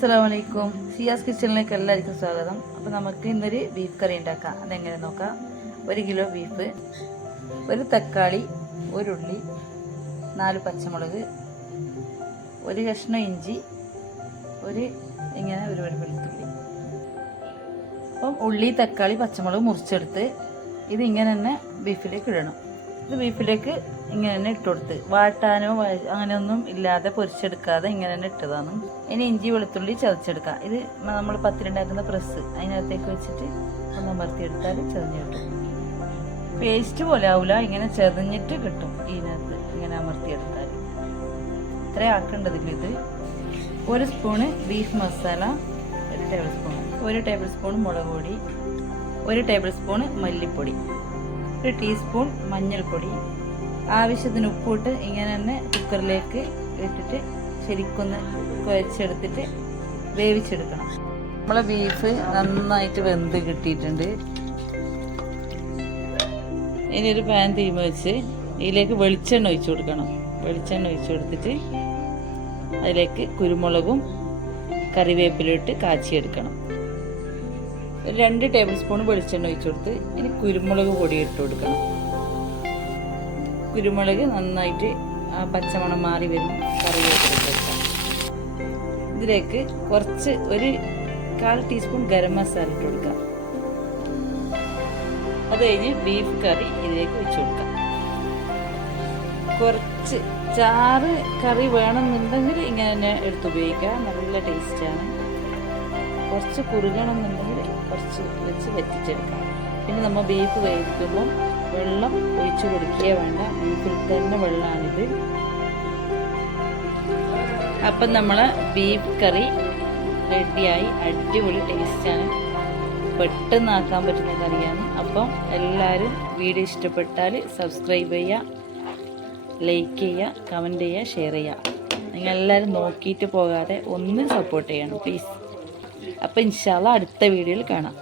അസ്സലാമു അലൈക്കും സിയാസ് കിച്ചണിലേക്ക് എല്ലാവർക്കും സ്വാഗതം. അപ്പോൾ നമുക്ക് ഇന്നൊരു ബീഫ് കറി ഉണ്ടാക്കാം. അതെങ്ങനെ നോക്കാം. ഒരു കിലോ ബീഫ് ഒരു തക്കാളി ഒരു ഉള്ളി നാല് പച്ചമുളക് ഒരു കഷ്ണം ഇഞ്ചി ഒരു ഇങ്ങനെ ഒരു ഒരു വെളുത്തുള്ളി. അപ്പം ഉള്ളി തക്കാളി പച്ചമുളക് മുറിച്ചെടുത്ത് ഇത് ഇങ്ങനെ തന്നെ ബീഫിലേക്ക് ഇടണം. ഇത് ബീഫിലേക്ക് ഇങ്ങനെ തന്നെ ഇട്ട് കൊടുത്ത്. വാട്ടാനോ അങ്ങനെയൊന്നും ഇല്ലാതെ പൊരിച്ചെടുക്കാതെ ഇങ്ങനെ തന്നെ ഇട്ടതാണ്. ഇനി ഇഞ്ചി വെളുത്തുള്ളി ചതച്ചെടുക്കാം. ഇത് നമ്മൾ പത്തിലുണ്ടാക്കുന്ന പ്രസ് അതിനകത്തേക്ക് വെച്ചിട്ട് ഒന്ന് അമർത്തിയെടുത്താൽ ചതഞ്ഞ് കിട്ടും. പേസ്റ്റ് പോലെ ആവില്ല ഇങ്ങനെ ചതഞ്ഞിട്ട് കിട്ടും ഇതിനകത്ത് ഇങ്ങനെ അമർത്തിയെടുത്താൽ. ഇത്ര ആക്കേണ്ടതില്ല ഇത്. ഒരു സ്പൂണ് ബീഫ് മസാല ഒരു ടേബിൾ സ്പൂൺ ഒരു ടേബിൾ സ്പൂൺ മുളക് പൊടി ഒരു ടേബിൾ സ്പൂൺ മല്ലിപ്പൊടി. ഒരു ടീസ്പൂൺ മഞ്ഞൾപ്പൊടി. ആവശ്യത്തിന് ഉപ്പിട്ട് ഇങ്ങനെ തന്നെ കുക്കറിലേക്ക് ഇട്ടിട്ട് ശരിക്കൊന്ന് കുഴച്ചെടുത്തിട്ട് വേവിച്ചെടുക്കണം. നമ്മളെ ബീഫ് നന്നായിട്ട് വെന്ത് കിട്ടിയിട്ടുണ്ട്. ഇനി ഒരു പാൻ തീമ വെച്ച് ഇതിലേക്ക് വെളിച്ചെണ്ണ ഒഴിച്ചു കൊടുക്കണം. വെളിച്ചെണ്ണ ഒഴിച്ചു കൊടുത്തിട്ട് അതിലേക്ക് കുരുമുളകും കറിവേപ്പിലും ഇട്ട് കാച്ചിയെടുക്കണം. രണ്ട് ടേബിൾ സ്പൂൺ വെളിച്ചെണ്ണ ഒഴിച്ചു കൊടുത്ത് ഇനി കുരുമുളക് പൊടി ഇട്ട് കൊടുക്കണം. കുരുമുളക് നന്നായിട്ട് ആ പച്ചമണം മാറി വരും കറിവേപ്പില ഇതിലേക്ക് കുറച്ച് ഒരു കാൽ ടീസ്പൂൺ ഗരം മസാല ഇട്ട് കൊടുക്കാം. അത് കഴിഞ്ഞ് ബീഫ് കറി ഇതിലേക്ക് വെച്ച് കൊടുക്കാം. കുറച്ച് ചാറ് കറി വേണമെന്നുണ്ടെങ്കിൽ ഇങ്ങനെ തന്നെ എടുത്ത് ഉപയോഗിക്കാം. നല്ല ടേസ്റ്റാണ് കുറച്ച് കുറുകണമെന്നുണ്ടെങ്കിൽ കുറച്ച് വെച്ച് വെറ്റിച്ചെടുക്കാം. പിന്നെ നമ്മൾ ബീഫ് വേവിക്കുമ്പോൾ വെള്ളം ഒഴിച്ചു കൊടുക്കുകയേ വേണ്ട. ബീഫിൽ തന്നെ വെള്ളമാണിത് അപ്പം നമ്മൾ ബീഫ് കറി റെഡിയായി. അടിപൊളി ടേസ്റ്റാണ്. പെട്ടെന്നാക്കാൻ പറ്റുന്ന കറിയാണ്. അപ്പം എല്ലാവരും വീഡിയോ ഇഷ്ടപ്പെട്ടാൽ സബ്സ്ക്രൈബ് ചെയ്യുക ലൈക്ക് ചെയ്യുക കമന്റ് ചെയ്യുക ഷെയർ ചെയ്യുക. നിങ്ങളെല്ലാവരും നോക്കിയിട്ട് പോകാതെ ഒന്ന് സപ്പോർട്ട് ചെയ്യണം പ്ലീസ് അപ്പോൾ ഇൻഷാല്ല അടുത്ത വീഡിയോയിൽ കാണാം.